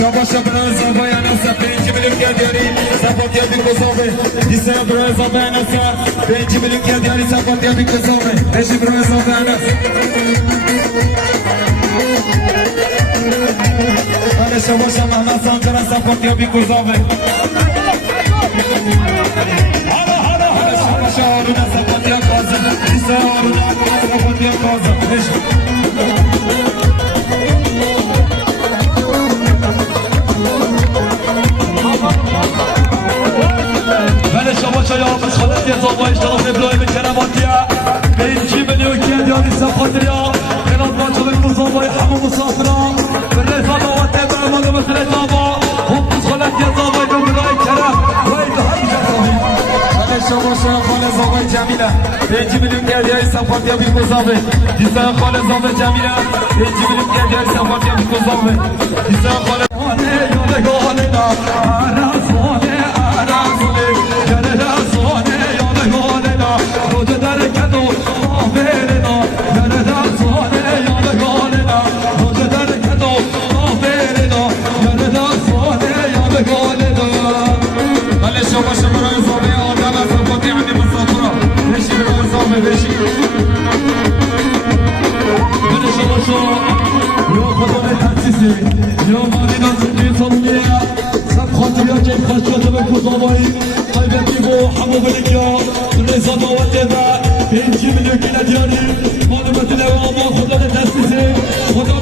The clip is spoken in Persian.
شاباشا برای زبای اناسا 5 میلیون گردیاری سفاتی بی کسامه دیسه برای زبای اناسا 5 میلیون گردیاری سفاتی بی کسامه بشی برای زبای اناس بله شاباشا محمد سانجران سفاتی بی کسامه بله شاباشا آرونا سفاتی کازم دیسه آرونا سفاتی کازم بشی شما یا مسخالت یه زابا اشتراف ابلاغی به کرماتیه به این 5 میلیون که دیانی سفاتریا خلال باچه به کزابای همه مسافران به رفا داوت برمانه مثل اتابا هم مسخالت یه زابای به بلای کرم باید هایی جزامی بله شما خال زابای جمیله 5 میلیون که دیانی سفاتریا بی کزابه دیسه خال زابای جمیله 5 میلیون که دیانی سفاتریا بی کزابه دیسه خال خدا